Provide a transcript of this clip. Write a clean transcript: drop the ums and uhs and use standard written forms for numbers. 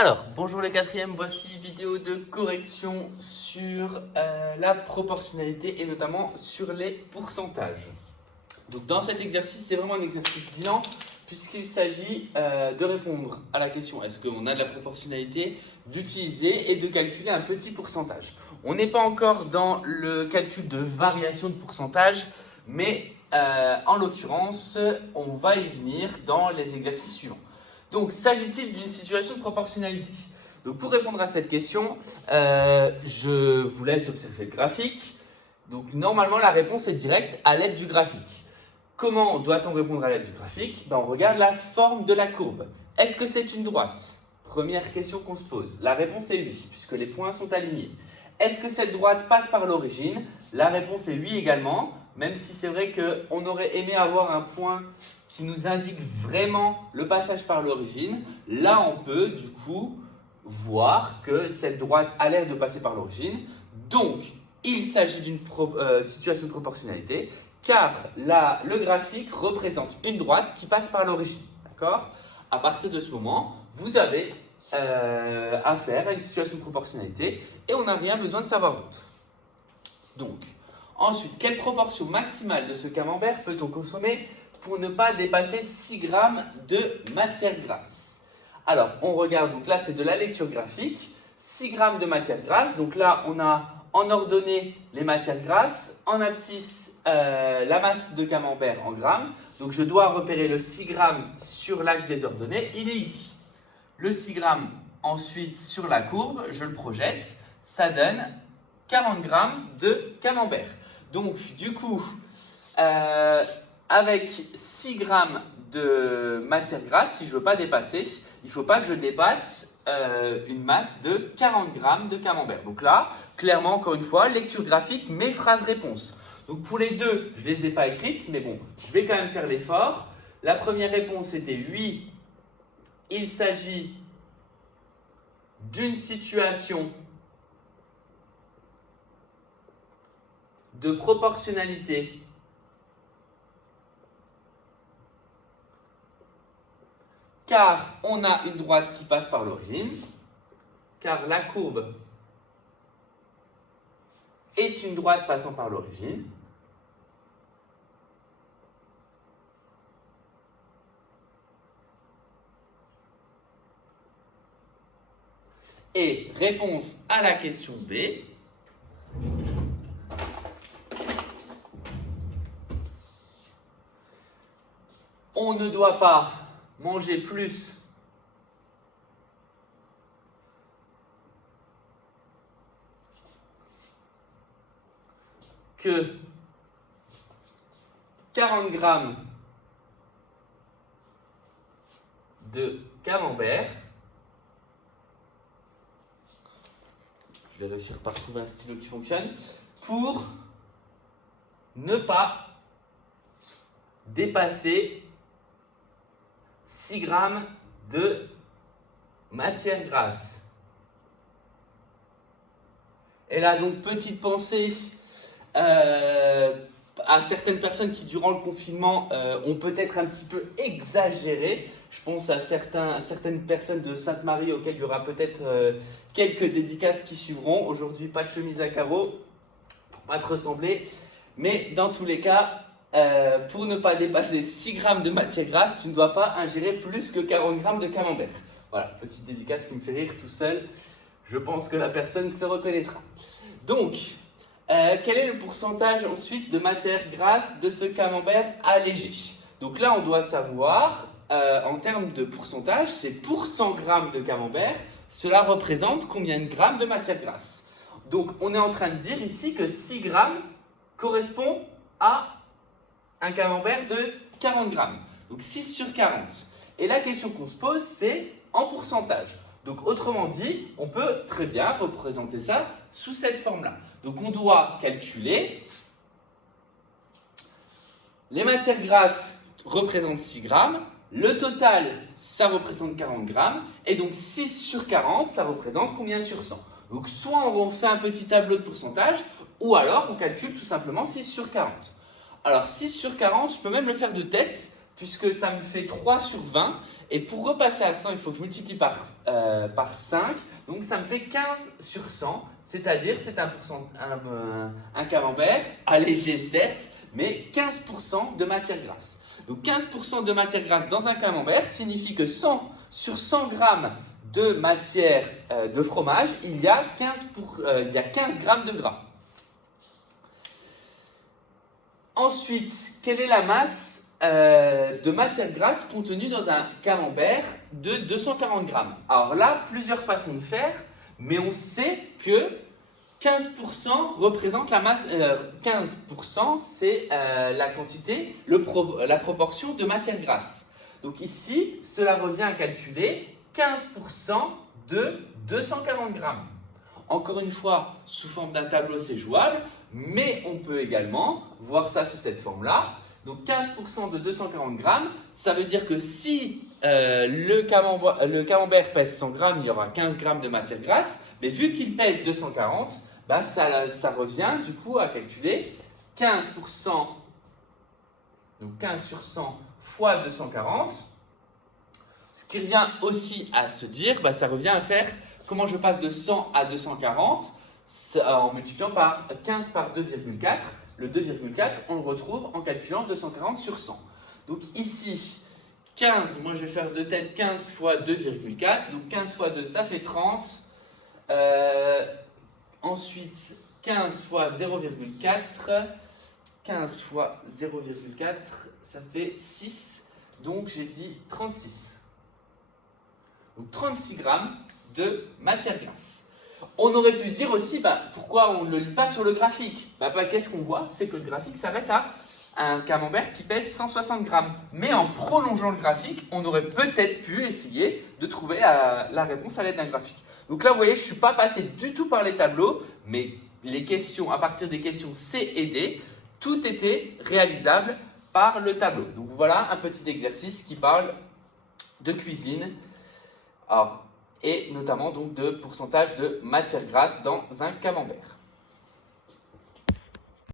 Alors, bonjour les quatrièmes, voici vidéo de correction sur la proportionnalité et notamment sur les pourcentages. Donc dans cet exercice, c'est vraiment un exercice bilan puisqu'il s'agit de répondre à la question est-ce qu'on a de la proportionnalité, d'utiliser et de calculer un petit pourcentage. On n'est pas encore dans le calcul de variation de pourcentage, mais en l'occurrence, on va y venir dans les exercices suivants. Donc, s'agit-il d'une situation de proportionnalité? Donc, pour répondre à cette question, je vous laisse observer le graphique. Donc, normalement, la réponse est directe à l'aide du graphique. Comment doit-on répondre à l'aide du graphique? On regarde la forme de la courbe. Est-ce que c'est une droite? Première question qu'on se pose. La réponse est oui, puisque les points sont alignés. Est-ce que cette droite passe par l'origine? La réponse est oui également, même si c'est vrai qu'on aurait aimé avoir un point qui nous indique vraiment le passage par l'origine. Là, on peut du coup voir que cette droite a l'air de passer par l'origine. Donc, il s'agit d'une situation de proportionnalité, car là, le graphique représente une droite qui passe par l'origine. D'accord? À partir de ce moment, vous avez affaire à une situation de proportionnalité et on n'a rien besoin de savoir d'autre. Donc, ensuite, quelle proportion maximale de ce camembert peut-on consommer pour ne pas dépasser 6 grammes de matière grasse? Alors, on regarde, donc là c'est de la lecture graphique, 6 grammes de matière grasse, donc là on a en ordonnée les matières grasses, en abscisse la masse de camembert en grammes, donc je dois repérer le 6 grammes sur l'axe des ordonnées, il est ici. Le 6 grammes ensuite sur la courbe, je le projette, ça donne 40 grammes de camembert. Donc du coup, avec 6 grammes de matière grasse, si je ne veux pas dépasser, il ne faut pas que je dépasse une masse de 40 grammes de camembert. Donc là, clairement, encore une fois, lecture graphique, mes phrases réponses. Donc pour les deux, je ne les ai pas écrites, mais bon, je vais quand même faire l'effort. La première réponse était oui, il s'agit d'une situation de proportionnalité car on a une droite qui passe par l'origine, car la courbe est une droite passant par l'origine. Et réponse à la question B. On ne doit pas manger plus que 40 grammes de camembert. Je vais réussir par trouver un stylo qui fonctionne pour ne pas dépasser 6 grammes de matière grasse. Et là, donc, petite pensée à certaines personnes qui, durant le confinement, ont peut-être un petit peu exagéré. Je pense à certaines personnes de Sainte-Marie auxquelles il y aura peut-être quelques dédicaces qui suivront. Aujourd'hui, pas de chemise à carreaux, pour pas te ressembler. Mais dans tous les cas, pour ne pas dépasser 6 grammes de matière grasse, tu ne dois pas ingérer plus que 40 grammes de camembert. Voilà, petite dédicace qui me fait rire tout seul. Je pense que la personne se reconnaîtra. Donc, quel est le pourcentage ensuite de matière grasse de ce camembert allégé? Donc là, on doit savoir, en termes de pourcentage, c'est pour 100 grammes de camembert, cela représente combien de grammes de matière grasse? Donc, on est en train de dire ici que 6 grammes correspond à un camembert de 40 grammes. Donc 6 sur 40. Et la question qu'on se pose, c'est en pourcentage. Donc autrement dit, on peut très bien représenter ça sous cette forme-là. Donc on doit calculer les matières grasses représentent 6 grammes, le total, ça représente 40 grammes, et donc 6 sur 40, ça représente combien sur 100? Donc soit on fait un petit tableau de pourcentage, ou alors on calcule tout simplement 6 sur 40. Alors 6 sur 40, je peux même le faire de tête, puisque ça me fait 3 sur 20, Et pour repasser à 100, il faut que je multiplie par 5. Donc ça me fait 15 sur 100, c'est-à-dire c'est un camembert allégé certes, mais 15% de matière grasse. Donc 15% de matière grasse dans un camembert signifie que sur 100 grammes de matière de fromage, il y a 15 grammes de gras. Ensuite, quelle est la masse de matière grasse contenue dans un camembert de 240 grammes? Alors là, plusieurs façons de faire, mais on sait que 15% représente la masse. 15% c'est la quantité, la proportion de matière grasse. Donc ici, cela revient à calculer 15% de 240 grammes. Encore une fois, sous forme d'un tableau, c'est jouable, mais on peut également voir ça sous cette forme-là. Donc 15% de 240 grammes, ça veut dire que si le camembert pèse 100 grammes, il y aura 15 grammes de matière grasse, mais vu qu'il pèse 240, bah ça revient du coup à calculer 15%, donc 15 sur 100 fois 240, ce qui revient aussi à se dire, bah, ça revient à faire comment je passe de 100 à 240 en multipliant par 15 par 2,4. Le 2,4, on le retrouve en calculant 240 sur 100. Donc ici, 15, moi je vais faire de tête 15 fois 2,4. Donc 15 fois 2, ça fait 30. Ensuite, 15 fois 0,4. 15 fois 0,4, ça fait 6. Donc j'ai dit 36. Donc 36 grammes de matière grasse. On aurait pu se dire aussi, pourquoi on ne le lit pas sur le graphique? Qu'est-ce qu'on voit? C'est que le graphique s'arrête à un camembert qui pèse 160 grammes. Mais en prolongeant le graphique, on aurait peut-être pu essayer de trouver la réponse à l'aide d'un graphique. Donc là, vous voyez, je ne suis pas passé du tout par les tableaux, mais les questions, à partir des questions C et D, tout était réalisable par le tableau. Donc voilà un petit exercice qui parle de cuisine. Alors, et notamment donc de pourcentage de matière grasse dans un camembert.